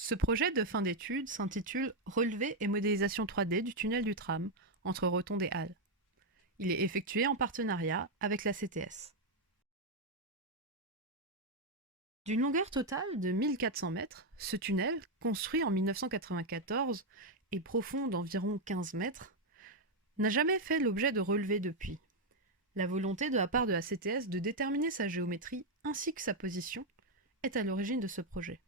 Ce projet de fin d'études s'intitule Relevé et modélisation 3D du tunnel du tram entre Rotonde et Halle. Il est effectué en partenariat avec la CTS. D'une longueur totale de 1400 mètres, ce tunnel, construit en 1994 et profond d'environ 15 mètres, n'a jamais fait l'objet de relevés depuis. La volonté de la part de la CTS de déterminer sa géométrie ainsi que sa position est à l'origine de ce projet.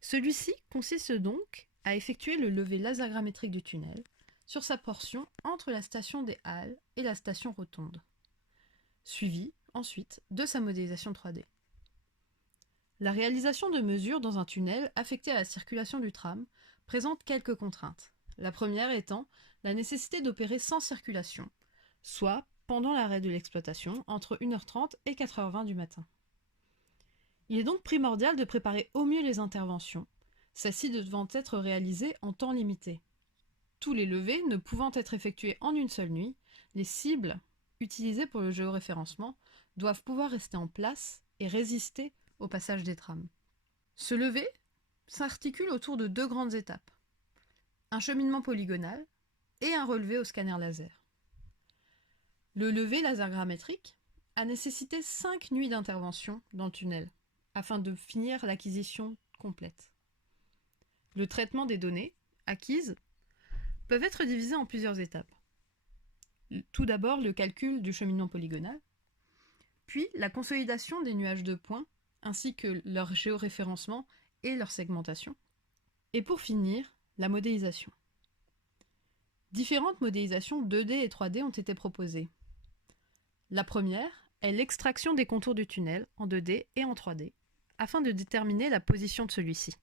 Celui-ci consiste donc à effectuer le levé lasergrammétrique du tunnel sur sa portion entre la station des Halles et la station Rotonde, suivi ensuite de sa modélisation 3D. La réalisation de mesures dans un tunnel affecté à la circulation du tram présente quelques contraintes. La première étant la nécessité d'opérer sans circulation, soit pendant l'arrêt de l'exploitation entre 1h30 et 4h20 du matin. Il est donc primordial de préparer au mieux les interventions, celles-ci devant être réalisées en temps limité. Tous les levés ne pouvant être effectués en une seule nuit, les cibles utilisées pour le géoréférencement doivent pouvoir rester en place et résister au passage des trams. Ce levé s'articule autour de deux grandes étapes, un cheminement polygonal et un relevé au scanner laser. Le levé lasergrammétrique a nécessité 5 nuits d'intervention dans le tunnel, afin de finir l'acquisition complète. Le traitement des données acquises peuvent être divisés en plusieurs étapes. Tout d'abord, le calcul du cheminement polygonal, puis la consolidation des nuages de points, ainsi que leur géoréférencement et leur segmentation, et pour finir, la modélisation. Différentes modélisations 2D et 3D ont été proposées. La première est l'extraction des contours du tunnel en 2D et en 3D, afin de déterminer la position de celui-ci.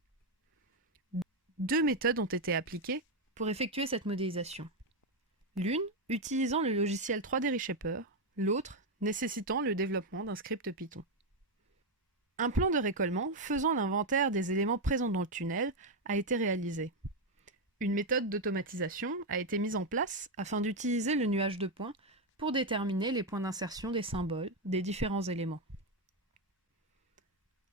Deux méthodes ont été appliquées pour effectuer cette modélisation. L'une utilisant le logiciel 3D Reshaper, l'autre nécessitant le développement d'un script Python. Un plan de récollement faisant l'inventaire des éléments présents dans le tunnel a été réalisé. Une méthode d'automatisation a été mise en place afin d'utiliser le nuage de points pour déterminer les points d'insertion des symboles des différents éléments.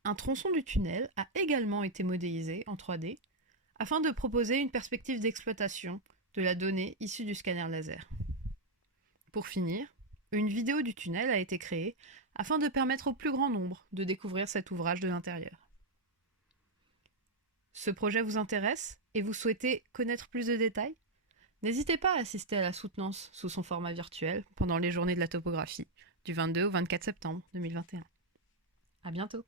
Un tronçon du tunnel a également été modélisé en 3D afin de proposer une perspective d'exploitation de la donnée issue du scanner laser. Pour finir, une vidéo du tunnel a été créée afin de permettre au plus grand nombre de découvrir cet ouvrage de l'intérieur. Ce projet vous intéresse et vous souhaitez connaître plus de détails? N'hésitez pas à assister à la soutenance sous son format virtuel pendant les journées de la topographie du 22 au 24 septembre 2021. À bientôt!